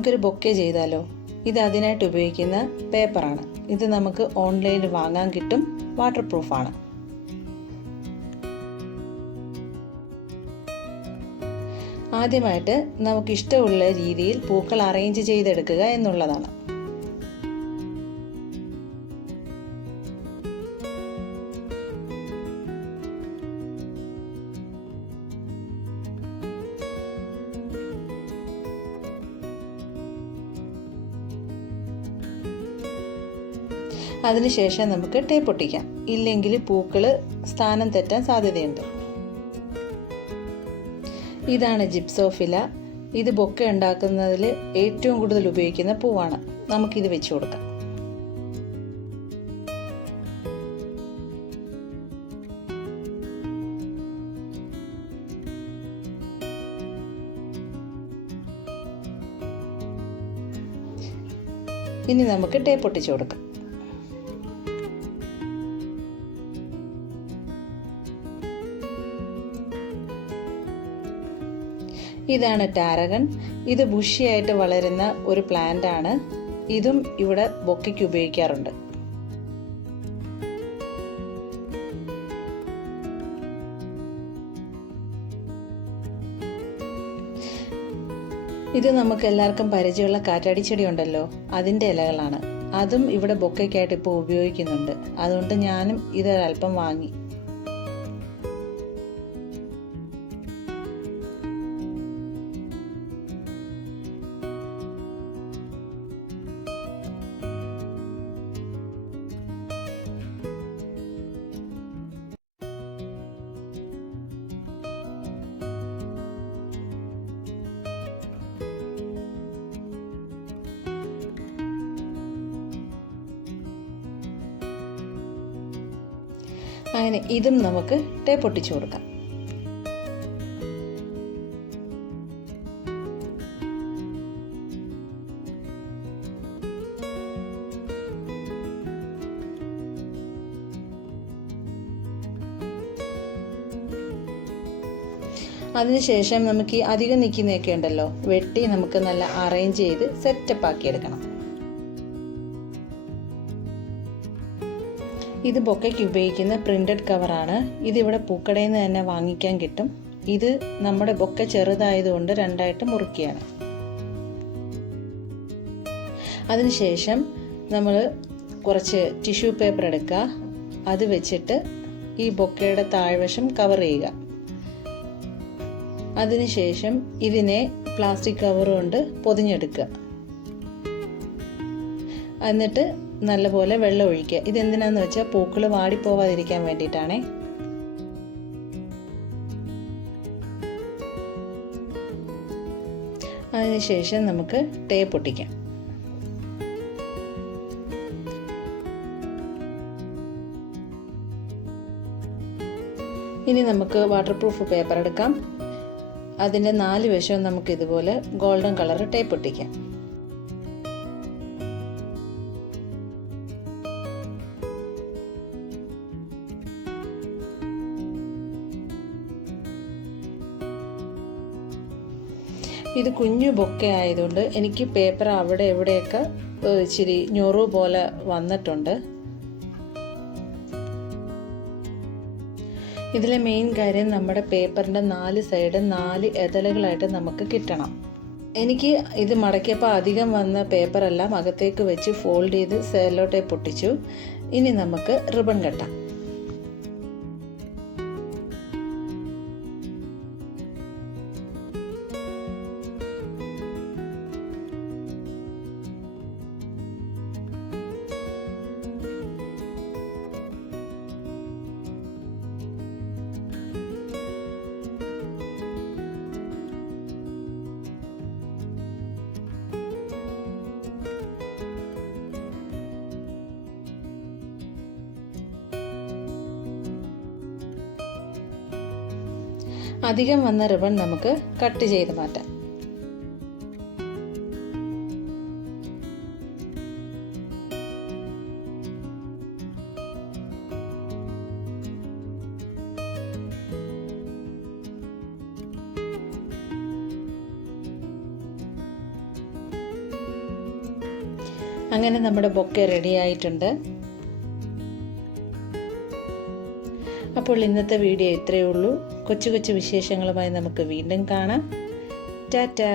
നമുക്കൊരു ബൊക്കെ ചെയ്താലോ? ഇത് അതിനായിട്ട് ഉപയോഗിക്കുന്ന പേപ്പറാണ്. ഇത് നമുക്ക് ഓൺലൈനിൽ വാങ്ങാൻ കിട്ടും. വാട്ടർ പ്രൂഫാണ്. ആദ്യമായിട്ട് നമുക്കിഷ്ടമുള്ള രീതിയിൽ പൂക്കൾ അറേഞ്ച് ചെയ്തെടുക്കുക എന്നുള്ളതാണ്. അതിനുശേഷം നമുക്ക് ടേപ്പ് ഒട്ടിക്കാം. ഇല്ലെങ്കിൽ പൂക്കൾ സ്ഥാനം തെറ്റാൻ സാധ്യതയുണ്ട്. ഇതാണ് ജിപ്സോഫില. ഇത് ബൊക്കെ ഉണ്ടാക്കുന്നതിൽ ഏറ്റവും കൂടുതൽ ഉപയോഗിക്കുന്ന പൂവാണ്. നമുക്കിത് വെച്ച് കൊടുക്കാം. ഇനി നമുക്ക് ടേപ്പ് ഒട്ടിച്ചു കൊടുക്കാം. ഇതാണ് ടാരഗൺ. ഇത് ബുഷിയായിട്ട് വളരുന്ന ഒരു പ്ലാന്റ് ആണ്. ഇതും ഇവിടെ ബൊക്കയ്ക്ക് ഉപയോഗിക്കാറുണ്ട്. ഇത് നമുക്ക് എല്ലാവർക്കും പരിചയമുള്ള കാറ്റാടിച്ചെടി ഉണ്ടല്ലോ, അതിൻ്റെ ഇലകളാണ്. അതും ഇവിടെ ബൊക്കയ്ക്കായിട്ട് ഇപ്പോൾ ഉപയോഗിക്കുന്നുണ്ട്. അതുകൊണ്ട് ഞാനും ഇതൊരൽപ്പം വാങ്ങി. അങ്ങനെ ഇതും നമുക്ക് ടേപ്പ് ഒട്ടിച്ചു കൊടുക്കാം. അതിനുശേഷം നമുക്ക് ഈ അധികം നിൽക്കുന്നതൊക്കെ ഉണ്ടല്ലോ, വെട്ടി നമുക്ക് നല്ല അറേഞ്ച് ചെയ്ത് സെറ്റപ്പ് ആക്കി എടുക്കണം. ഇത് ബൊക്കയ്ക്ക് ഉപയോഗിക്കുന്ന പ്രിന്റഡ് കവറാണ്. ഇതിവിടെ പൂക്കടയിൽ നിന്ന് തന്നെ വാങ്ങിക്കാൻ കിട്ടും. ഇത് നമ്മുടെ ബൊക്ക ചെറുതായതുകൊണ്ട് രണ്ടായിട്ട് മുറിക്കുകയാണ്. അതിനുശേഷം നമ്മൾ കുറച്ച് ടിഷ്യൂ പേപ്പർ എടുക്കുക. അത് വെച്ചിട്ട് ഈ ബൊക്കയുടെ താഴ്വശം കവർ ചെയ്യുക. അതിനുശേഷം ഇതിനെ പ്ലാസ്റ്റിക് കവർ കൊണ്ട് പൊതിഞ്ഞെടുക്കുക. എന്നിട്ട് നല്ലപോലെ വെള്ളം ഒഴിക്കുക. ഇതെന്തിനാന്ന് വെച്ചാൽ പൂക്കൾ വാടിപ്പോവാതിരിക്കാൻ വേണ്ടിയിട്ടാണേ. അതിനുശേഷം നമുക്ക് ടേപ്പ് ഒട്ടിക്കാം. ഇനി നമുക്ക് വാട്ടർ പ്രൂഫ് പേപ്പർ എടുക്കാം. അതിൻ്റെ 4 വശവും നമുക്ക് ഇതുപോലെ ഗോൾഡൻ കളർ ടേപ്പ് ഒട്ടിക്കാം. ഇത് കുഞ്ഞു ബൊക്കെ ആയതുകൊണ്ട് എനിക്ക് പേപ്പർ അവിടെ എവിടെയൊക്കെ ഇച്ചിരി ഞൊറു പോലെ വന്നിട്ടുണ്ട്. ഇതിലെ മെയിൻ കാര്യം നമ്മുടെ പേപ്പറിൻ്റെ 4 സൈഡും 4 ഇതളുകളായിട്ട് നമുക്ക് കിട്ടണം. എനിക്ക് ഇത് മടക്കിയപ്പോൾ അധികം വന്ന പേപ്പറെല്ലാം അകത്തേക്ക് വെച്ച് ഫോൾഡ് ചെയ്ത് സെല്ലോ ടേപ്പ് ഒട്ടിച്ചു. ഇനി നമുക്ക് റിബൺ കെട്ടാം. അധികം വന്ന റിബൺ നമുക്ക് കട്ട് ചെയ്ത് മാറ്റാം. അങ്ങനെ നമ്മുടെ ബൊക്കെ റെഡി ആയിട്ടുണ്ട്. അപ്പോൾ ഇന്നത്തെ വീഡിയോ ഇത്രയേ ഉള്ളൂ. കൊച്ചു കൊച്ചു വിശേഷങ്ങളുമായി നമുക്ക് വീണ്ടും കാണാം. ടാറ്റാ.